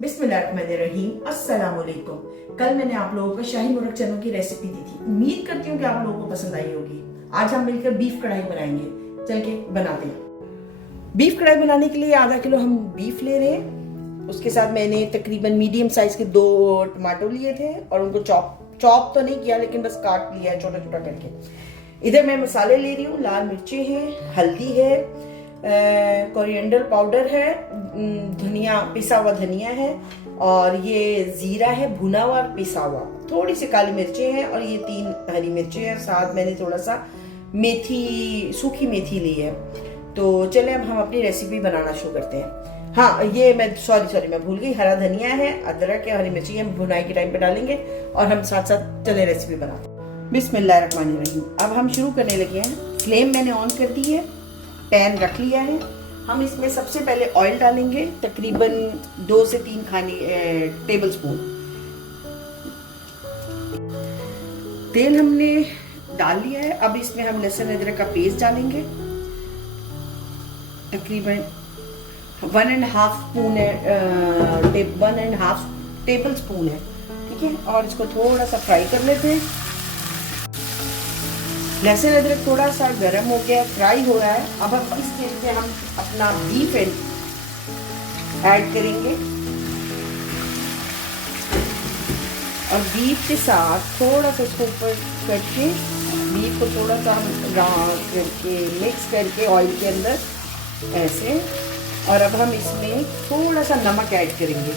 बिस्मिल्लाहिर्रहमानिर्रहीम, अस्सलाम वालेकुम। कल मैंने आप लोगों को शाही मुर्ग चनों की रेसिपी दी थी। उम्मीद करती हूँ कि आप लोगों को पसंद आई होगी। आज हम मिलकर बीफ कढ़ाई बनाएंगे। चल के बनाते हैं। बीफ कढ़ाई बनाने के लिए आधा किलो हम बीफ ले रहे हैं। उसके साथ मैंने तकरीबन मीडियम साइज के 2 टमाटो लिए थे और उनको चॉप तो नहीं किया, लेकिन बस काट लिया छोटा छोटा करके। इधर मैं मसाले ले रही हूँ। लाल मिर्ची है, हल्दी है, कोरिएंडर पाउडर है, धनिया, पिसा हुआ धनिया है, और ये जीरा है भुना हुआ पिसा हुआ, थोड़ी सी काली मिर्चें हैं, और ये 3 हरी मिर्चें हैं। साथ मैंने थोड़ा सा मेथी, सूखी मेथी ली है। तो चले अब हम अपनी रेसिपी बनाना शुरू करते हैं। हाँ, ये मैं सॉरी मैं भूल गई, हरा धनिया है, अदरक है, हरी मिर्ची हम भुनाई के टाइम पे डालेंगे, और हम साथ साथ चले रेसिपी बनाते हैं। बिस्मिल्लाहिर्रहमानिर्रहीम। अब हम शुरू करने लगे हैं। फ्लेम मैंने ऑन कर दी है, पैन रख लिया है। हम इसमें सबसे पहले ऑयल डालेंगे, तकरीबन 2 से 3 टेबल स्पून। तेल हमने डाल लिया है। अब इसमें हम लहसुन अदरक का पेस्ट डालेंगे, तकरीबन 1.5 स्पून है, 1.5 टेबल स्पून है, ठीक है। और इसको थोड़ा सा फ्राई कर लेते हैं। लहसुन अदरक थोड़ा सा गर्म हो गया, फ्राई हो रहा है। अब हम इस तेल में हम अपना बीफ ऐड करेंगे, और बीफ के साथ थोड़ा सा इसको ऊपर करके बीफ को थोड़ा सा हम करके मिक्स करके ऑयल के अंदर ऐसे। और अब हम इसमें थोड़ा सा नमक ऐड करेंगे।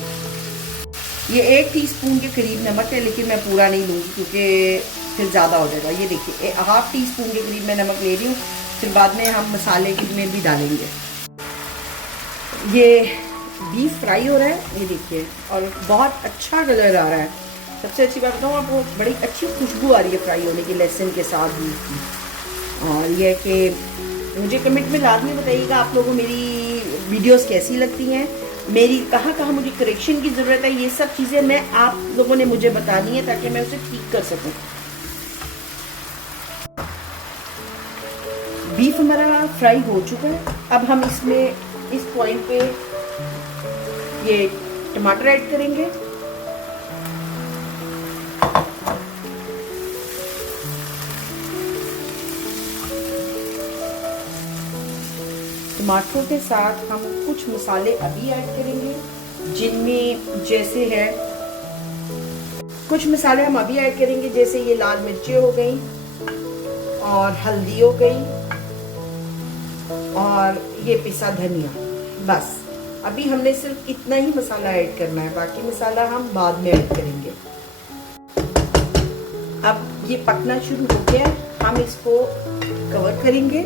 ये 1 टीस्पून के करीब नमक है, लेकिन मैं पूरा नहीं लूँगी क्योंकि फिर ज़्यादा हो जाएगा। ये देखिए, 1/2 टीस्पून के करीब मैं नमक ले रही हूँ। फिर बाद में हम मसाले में भी डालेंगे। ये बीफ फ्राई हो रहा है, ये देखिए, और बहुत अच्छा कलर आ रहा है। सबसे अच्छी बात बताऊँ आपको, बड़ी अच्छी खुशबू आ रही है फ्राई होने की, लहसुन के साथ बीफ की। और ये कि मुझे कमेंट में लाजमी बताइएगा आप लोगों को मेरी वीडियोस कैसी लगती हैं, मेरी कहाँ कहाँ मुझे करेक्शन की ज़रूरत है। ये सब चीज़ें मैं आप लोगों ने मुझे बतानी है ताकि मैं उसे ठीक कर सकूँ। बीफ हमारा फ्राई हो चुका है। अब हम इसमें इस पॉइंट पे ये टमाटर ऐड करेंगे। टमाटरों के साथ हम कुछ मसाले अभी ऐड करेंगे, जिनमें जैसे है कुछ मसाले हम अभी ऐड करेंगे, जैसे ये लाल मिर्चें हो गई, और हल्दी हो गई, और ये पिसा धनिया। बस अभी हमने सिर्फ इतना ही मसाला ऐड करना है, बाकी मसाला हम बाद में ऐड करेंगे। अब ये पकना शुरू हो गया है। हम इसको कवर करेंगे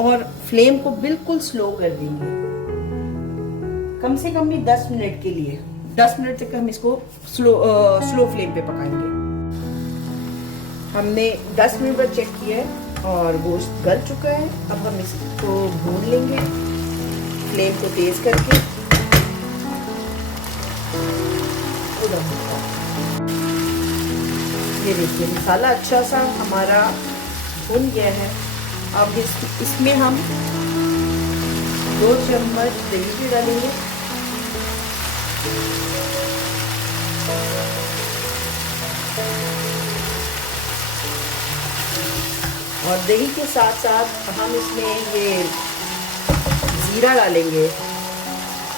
और फ्लेम को बिल्कुल स्लो कर देंगे, कम से कम भी 10 मिनट के लिए। 10 मिनट तक हम इसको स्लो फ्लेम पे पकाएंगे। हमने 10 मिनट पर चेक किया है और गोश्त गल चुका है। अब हम इसको भून लेंगे फ्लेम को तेज करके। ये देखिए, मसाला अच्छा सा हमारा भून गया है। अब इसमें हम 2 चम्मच दही भी डालेंगे, और दही के साथ साथ हम इसमें ये जीरा डालेंगे,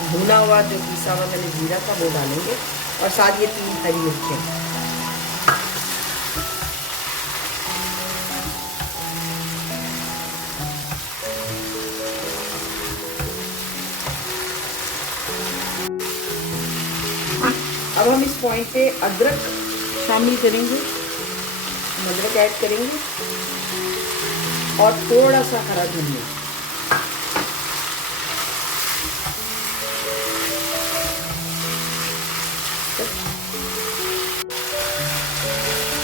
भुना हुआ जो पिसा हुआ मैंने जीरा था वो डालेंगे, और साथ ये 3 हरी मिर्चें। अब हम इस पॉइंट पे अदरक शामिल करेंगे, अदरक ऐड करेंगे, और थोड़ा सा हरा धनिया।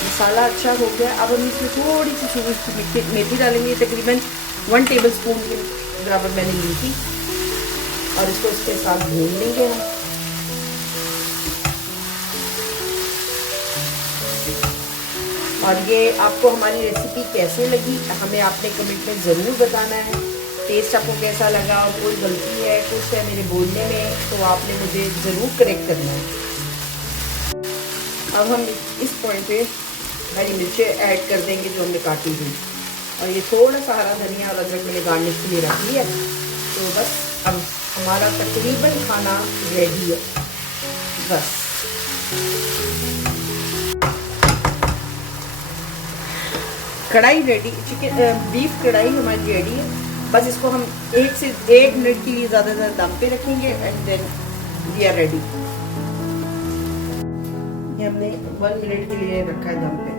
मसाला अच्छा हो गया। अब हम इसमें थोड़ी सी मेथी डालेंगे, तकरीबन 1 टेबल स्पून के बराबर मैंने ली थी, और इसको इसके साथ भून लेंगे हम। और ये आपको हमारी रेसिपी कैसे लगी हमें आपने कमेंट में ज़रूर बताना है। टेस्ट आपको कैसा लगा, और कोई गलती है कुछ है मेरे बोलने में तो आपने मुझे ज़रूर करेक्ट करना है। अब हम इस पॉइंट पे हरी मिर्चें ऐड कर देंगे जो हमने काटी हुई, और ये थोड़ा सा हरा धनिया और अदरक मैंने गार्निश के लिए रख लिया। तो बस अब हमारा तकरीबन खाना रेडी है। बस कढ़ाई रेडी, चिकन बीफ कढ़ाई हमारी रेडी है। बस इसको हम 1 से 1 मिनट के लिए ज़्यादा दम पे रखेंगे and then we are ready. ये हमने 1 मिनट के लिए रखा है दम पे।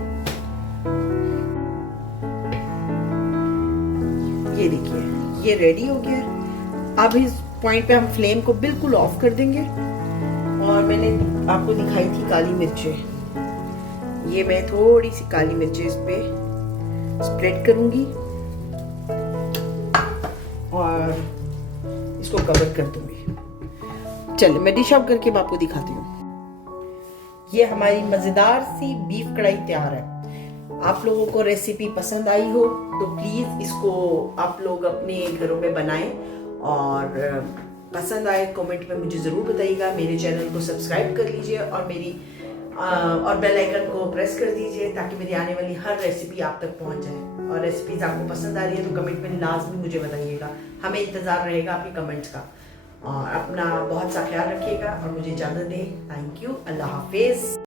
ये देखिए ये रेडी हो गया। अब इस पॉइंट पे हम फ्लेम को बिल्कुल ऑफ कर देंगे। और मैंने आपको दिखाई थी काली मिर्चें, ये मैं थोड़ी सी काली मिर्चें इस पे स्प्रेड करूंगी और इसको कवर कर दूंगी। चलिए मैं डिश आउट करके मैं आपको दिखाती हूँ। ये हमारी मज़ेदार सी बीफ कढ़ाई तैयार है। आप लोगों को रेसिपी पसंद आई हो तो प्लीज़ इसको आप लोग अपने घरों में बनाएं, और पसंद आए कमेंट में मुझे ज़रूर बताइएगा। मेरे चैनल को सब्सक्राइब कर लीजिए और और बेल आइकन को प्रेस कर दीजिए ताकि मेरी आने वाली हर रेसिपी आप तक पहुंच जाए। और रेसिपीज आपको पसंद आ रही है तो कमेंट में लाजमी मुझे बताइएगा, हमें इंतज़ार रहेगा आपके कमेंट्स का। और अपना बहुत सा ख्याल रखिएगा और मुझे इजाज़त दें। थैंक यू, अल्लाह हाफिज़।